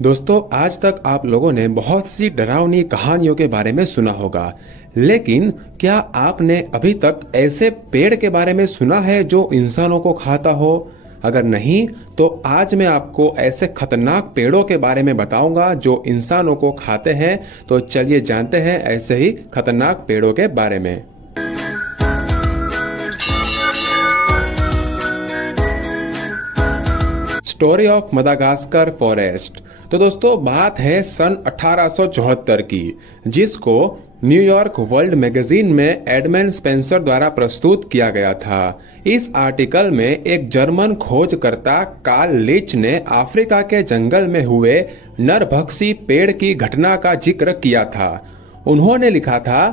दोस्तों, आज तक आप लोगों ने बहुत सी डरावनी कहानियों के बारे में सुना होगा, लेकिन क्या आपने अभी तक ऐसे पेड़ के बारे में सुना है जो इंसानों को खाता हो? अगर नहीं, तो आज मैं आपको ऐसे खतरनाक पेड़ों के बारे में बताऊंगा जो इंसानों को खाते हैं। तो चलिए जानते हैं ऐसे ही खतरनाक पेड़ों के बारे में। Story of Madagascar forest. तो दोस्तों, बात है सन 1874 की, जिसको न्यूयॉर्क वर्ल्ड मैगजीन में एडमंड स्पेंसर द्वारा प्रस्तुत किया गया था। इस आर्टिकल में एक जर्मन खोजकर्ता कार्ल लीच ने अफ्रीका के जंगल में हुए नरभक्षी पेड़ की घटना का जिक्र किया था। उन्होंने लिखा था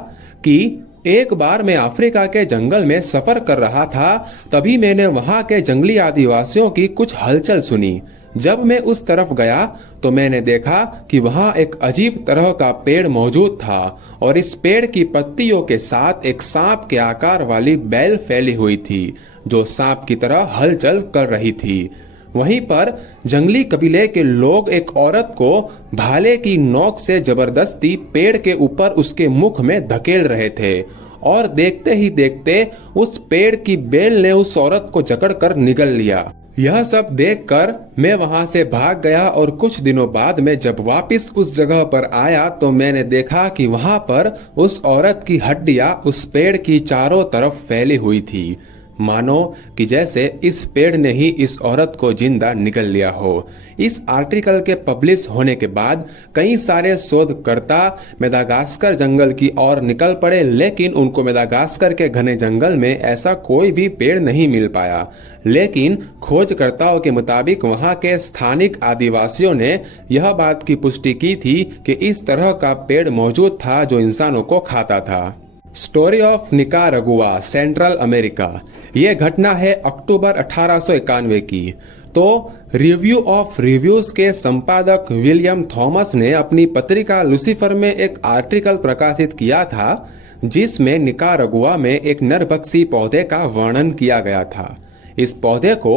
कि एक बार मैं अफ्रीका के जंगल में सफर कर रहा था, तभी मैंने वहां के जंगली आदिवासियों की कुछ हलचल सुनी। जब मैं उस तरफ गया तो मैंने देखा कि वहां एक अजीब तरह का पेड़ मौजूद था और इस पेड़ की पत्तियों के साथ एक सांप के आकार वाली बेल फैली हुई थी जो सांप की तरह हलचल कर रही थी। वहीं पर जंगली कबीले के लोग एक औरत को भाले की नोक से जबरदस्ती पेड़ के ऊपर उसके मुख में धकेल रहे थे और देखते ही देखते उस पेड़ की बेल ने उस औरत को जकड़कर निगल लिया। यह सब देखकर मैं वहां से भाग गया और कुछ दिनों बाद में जब वापस उस जगह पर आया तो मैंने देखा कि वहां पर उस औरत की हड्डियां उस पेड़ की चारों तरफ फैली हुई थी, मानो कि जैसे इस पेड़ ने ही इस औरत को जिंदा निगल लिया हो। इस आर्टिकल के पब्लिश होने के बाद कई सारे शोधकर्ता मेदागास्कर जंगल की ओर निकल पड़े, लेकिन उनको मेदागास्कर के घने जंगल में ऐसा कोई भी पेड़ नहीं मिल पाया। लेकिन खोजकर्ताओं के मुताबिक वहां के स्थानिक आदिवासियों ने यह बात की पुष्टि की थी कि इस तरह का पेड़ मौजूद था जो इंसानों को खाता था। Story of Nicaragua, central America. ये घटना है अक्टूबर 1891 की। तो रिव्यू ऑफ रिव्यूज के संपादक विलियम थॉमस ने अपनी पत्रिका लुसिफर में एक आर्टिकल प्रकाशित किया था जिसमें निकारागुआ में एक नरभक्षी पौधे का वर्णन किया गया था। इस पौधे को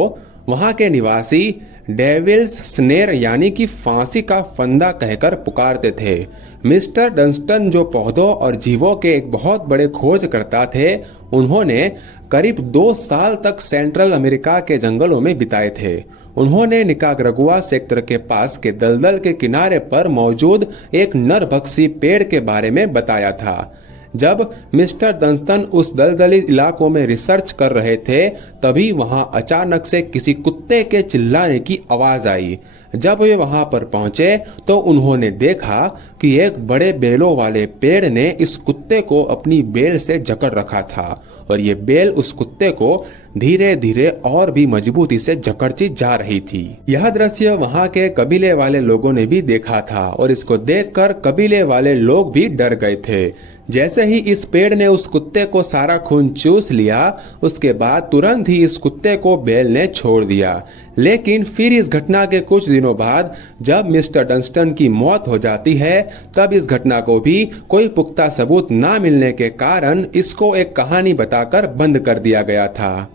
वहां के निवासी डेविल्स स्नेर यानी कि फांसी का फंदा कहकर पुकारते थे। मिस्टर डंस्टन जो पौधों और जीवों के एक बहुत बड़े खोजकर्ता थे, उन्होंने करीब 2 साल तक सेंट्रल अमेरिका के जंगलों में बिताए थे। उन्होंने निकारागुआ सेक्टर के पास के दलदल के किनारे पर मौजूद एक नरभक्षी पेड़ के बारे में बताया था। जब मिस्टर डंस्टन उस दलदली इलाकों में रिसर्च कर रहे थे, तभी वहां अचानक से किसी कुत्ते के चिल्लाने की आवाज आई। जब वे वहां पर पहुंचे तो उन्होंने देखा कि एक बड़े बेलों वाले पेड़ ने इस कुत्ते को अपनी बेल से जकड़ रखा था और ये बेल उस कुत्ते को धीरे धीरे और भी मजबूती से जकड़ती जा रही थी। यह दृश्य वहां के कबीले वाले लोगों ने भी देखा था और इसको देखकर कबीले वाले लोग भी डर गए थे। जैसे ही इस पेड़ ने उस कुत्ते को सारा खून चूस लिया, उसके बाद तुरंत ही इस कुत्ते को बेल ने छोड़ दिया। लेकिन फिर इस घटना के कुछ दिनों बाद जब मिस्टर डंस्टन की मौत हो जाती है, तब इस घटना को भी कोई पुख्ता सबूत ना मिलने के कारण इसको एक कहानी बताकर बंद कर दिया गया था।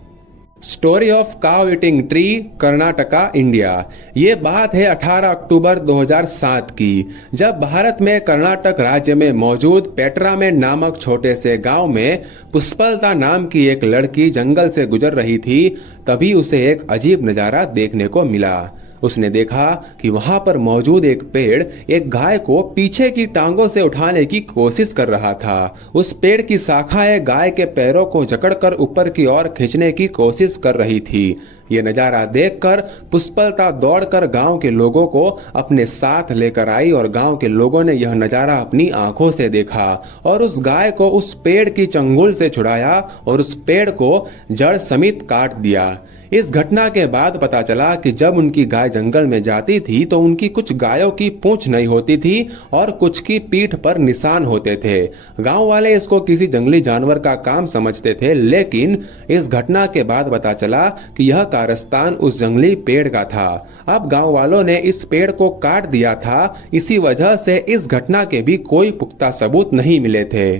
Story of cow eating tree, Karnataka, India. ये बात है 18 अक्टूबर 2007 की, जब भारत में कर्नाटक राज्य में मौजूद पेट्रामेड नामक छोटे से गांव में पुष्पलता नाम की एक लड़की जंगल से गुजर रही थी। तभी उसे एक अजीब नजारा देखने को मिला। उसने देखा कि वहां पर मौजूद एक पेड़ एक गाय को पीछे की टांगों से उठाने की कोशिश कर रहा था। उस पेड़ की शाखाएं गाय के पैरों को जकड़कर ऊपर की ओर खींचने की कोशिश कर रही थी। ये नजारा देखकर पुष्पलता दौड़कर गांव के लोगों को अपने साथ लेकर आई और गांव के लोगों ने यह नजारा अपनी आंखों से देखा और उस गाय को उस पेड़ की चंगुल से छुड़ाया और उस पेड़ को जड़ समेत काट दिया। इस घटना के बाद पता चला कि जब उनकी गाय जंगल में जाती थी तो उनकी कुछ गायों की पूंछ नहीं होती थी और कुछ की पीठ पर निशान होते थे। गांव वाले इसको किसी जंगली जानवर का काम समझते थे, लेकिन इस घटना के बाद पता चला कि यह कारस्तान उस जंगली पेड़ का था। अब गांव वालों ने इस पेड़ को काट दिया था, इसी वजह से इस घटना के भी कोई पुख्ता सबूत नहीं मिले थे।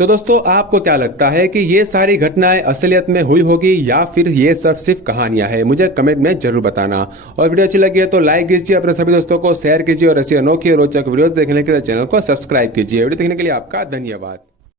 तो दोस्तों आपको क्या लगता है कि ये सारी घटनाएं असलियत में हुई होगी या फिर ये सब सिर्फ कहानियां हैं? मुझे कमेंट में जरूर बताना। और वीडियो अच्छी लगी है तो लाइक कीजिए, अपने सभी दोस्तों को शेयर कीजिए और ऐसी अनोखी और रोचक वीडियो देखने के लिए चैनल को सब्सक्राइब कीजिए। वीडियो देखने के लिए आपका धन्यवाद।